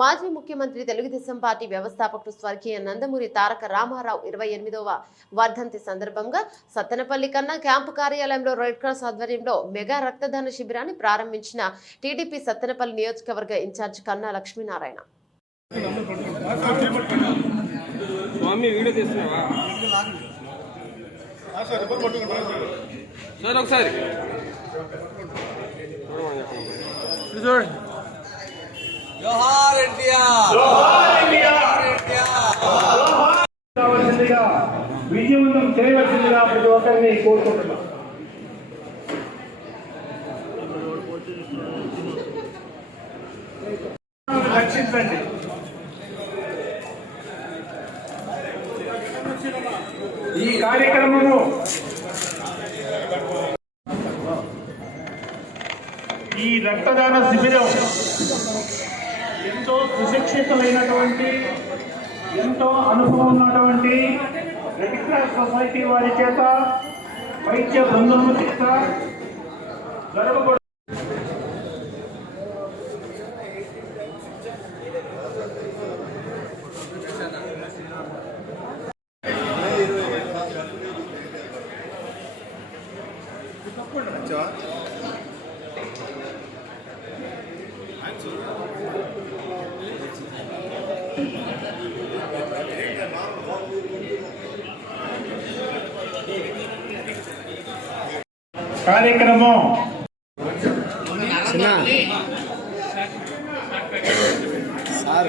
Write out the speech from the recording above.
మాజీ ముఖ్యమంత్రి తెలుగుదేశం పార్టీ వ్యవస్థాపకుడు స్వర్గీయ నందమూరి తారక రామారావు ఇరవై ఎనిమిదవ వర్ధంతి సందర్భంగా సత్తెనపల్లి కన్నా క్యాంపు కార్యాలయంలో రెడ్ క్రాస్ ఆధ్వర్యంలో మెగా రక్తదాన శిబిరాన్ని ప్రారంభించిన టీడీపీ సత్తెనపల్లి నియోజకవర్గ ఇన్ఛార్జ్ కన్నా లక్ష్మీనారాయణ. సార్ ఒకసారి. చూడండి. జోహార్ ఎన్టీఆర్. జోహార్ ఎన్టీఆర్. కావాల్సిందిగా విజయవంతం చేయవలసిందిగా ప్రతి ఒక్కరిని కోరుకుంటున్నాం. రక్షించండి ఈ కార్యక్రమము ఈ రక్తదాన శిబిరం ఎంతో సుశిక్షితులైనటువంటి ఎంతో అనుభవం ఉన్నటువంటి రెడ్ క్రాస్ సొసైటీ వారి చేత వైద్య బృందము చేత జరగబడు కార్యక్రమం. జోహార్